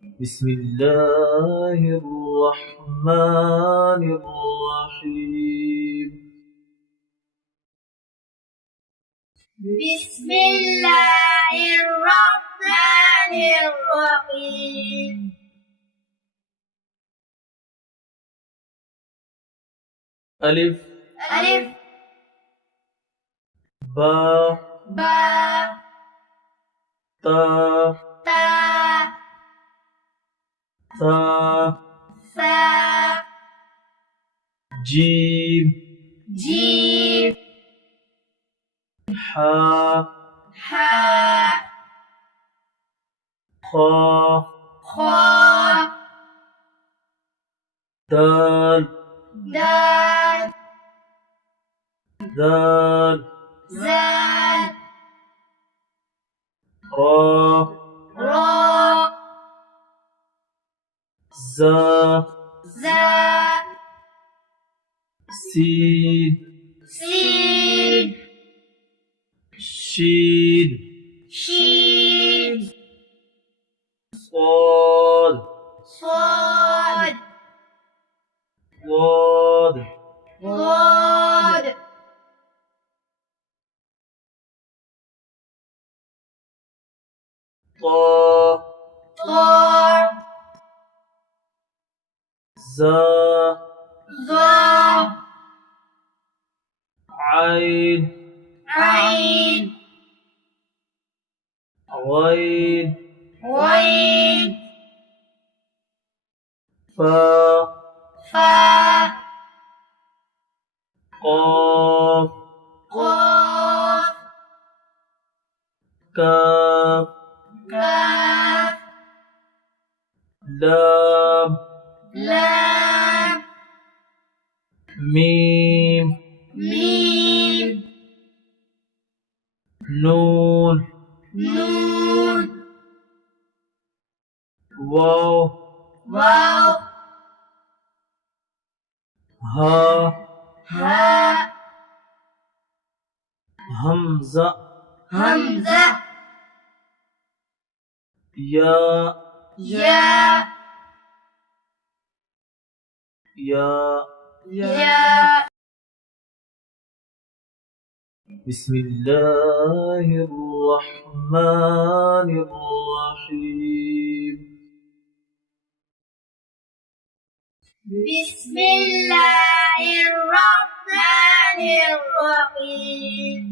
بسم الله الرحمن الرحيم. بسم الله الرحمن الرحيم. ألف ألف با با تا تا ثا ثا جيم جيم حا حا خا خا دال دال ذال زال را را زا زا سين سين شين شين صاد صاد ضاد ضاد طا طا زا ظا عين عين غين غين فا فا قاف قاف كاف كاف لام لام ميم ميم نون نون واو واو ها ها همزة همزة يا يا يا يا بسم الله الرحمن الرحيم. بسم الله الرحمن الرحيم.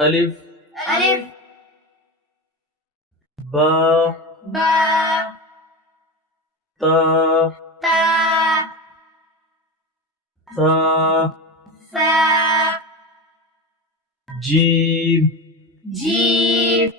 ألف ألف با با تا تا ثا ثا جيم جيم